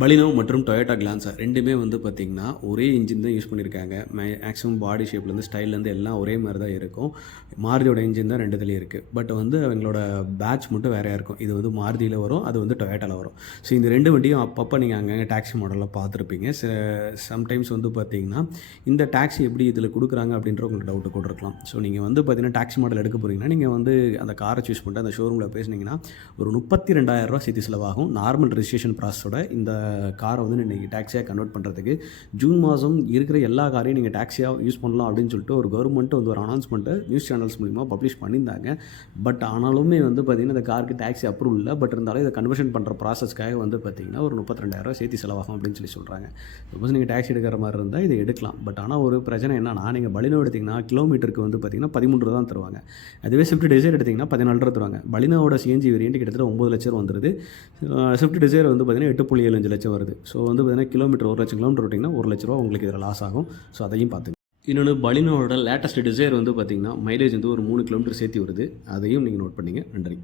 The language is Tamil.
பலினோ மற்றும் டொயோட்டா கிளான்ஸர் ரெண்டுமே வந்து பார்த்திங்கன்னா ஒரே இன்ஜின் தான் யூஸ் பண்ணியிருக்காங்க. மேக்ஸிமம் பாடி ஷேப்லேருந்து ஸ்டைல்லேருந்து எல்லாம் ஒரே மாதிரி தான் இருக்கும். மாருதியோட இன்ஜின் தான் ரெண்டுத்துலேயும் இருக்குது. பட் வந்து அவங்களோட பேட்ச் மட்டும் வேறையாக இருக்கும். இது வந்து மாருதியில் வரும், அது வந்து டொயோட்டாவில் வரும். ஸோ இந்த ரெண்டு வண்டியும் அப்பப்போ நீங்கள் அங்கங்கே டாக்ஸி மாடலில் பார்த்துருப்பீங்க. சம்டைம்ஸ் வந்து பார்த்திங்கன்னா இந்த டாக்ஸி எப்படி இதில் கொடுக்குறாங்க அப்படின்ற உங்களுக்கு டவுட்டு கூட இருக்கலாம். ஸோ நீங்கள் வந்து பார்த்திங்கன்னா டாக்ஸி மாடல் எடுக்க போகிறீங்கன்னா நீங்கள் வந்து அந்த காரை சூஸ் பண்ணிட்டு அந்த ஷோரூமில் பேசுனீங்கன்னா ஒரு 32,000 ரூபா சேர்த்து செலவாகும். நார்மல் ரெஜிஸ்ட்ரேஷன் ப்ராசஸோட இந்த காரை வந்து நீங்கள் டாக்ஸியாக கன்வெர்ட் பண்ணுறதுக்கு ஜூன் மாதம் இருக்கிற எல்லா காரையும் நீங்கள் டாக்ஸியாக யூஸ் பண்ணலாம் அப்படின்னு சொல்லிட்டு ஒரு கவர்மெண்ட் வந்து ஒரு அனௌன்ஸ்மெண்ட்டை நியூஸ் சேனல்ஸ் மூலிமா பப்ளிஷ் பண்ணியிருந்தாங்க. பட் ஆனாலுமே வந்து பார்த்திங்கன்னா இந்த காருக்கு டாக்ஸி அப்ரூவல் இல்லை. பட் இருந்தாலும் இதை கன்வர்ஷன் பண்ணுற ப்ராசஸ்க்காக வந்து பார்த்திங்கன்னா ஒரு 32,000 சேர்த்து செலவாகும் அப்படின்னு சொல்லி சொல்கிறாங்க. சப்போஸ் நீங்கள் டாக்ஸி எடுக்கிற மாதிரி இருந்தால் இதை எடுக்கலாம். பட் ஆனால் ஒரு பிரச்சனை என்னன்னா, நீங்கள் பலினோ எடுத்திங்கன்னா கிலோமீட்டருக்கு வந்து பார்த்திங்கன்னா 13 ரூபா தான் தருவாங்க. அதுவே ஸ்விஃப்ட் டிசைர் எடுத்திங்கன்னா 14 ரூபா தருவாங்க. பலினோட சிஎன்ஜி வேரியன்ட் கிட்டத்தட்ட 9 லட்சம் வந்துடுது. ஸ்விஃப்ட் டிசைர் வந்து பார்த்திங்கன்னா 8.75 லட்சம் வருது. ஸோ வந்து பார்த்திங்கன்னா கிலோமீட்டர் 1 லட்சம் கிலோமீட்டர் விட்டிங்கன்னா 1 லட்ச ரூபா உங்களுக்கு இதில் லாஸ் ஆகும். ஸோ அதையும் பார்த்துங்க. இன்னொன்று பலினோட லேட்டஸ்ட் டிசைர் வந்து பார்த்திங்கன்னா மைலேஜ் வந்து ஒரு 3 கிலோமீட்டர் சேர்த்து வருது. அதையும் நீங்கள் நோட் பண்ணிங்க. நன்றி.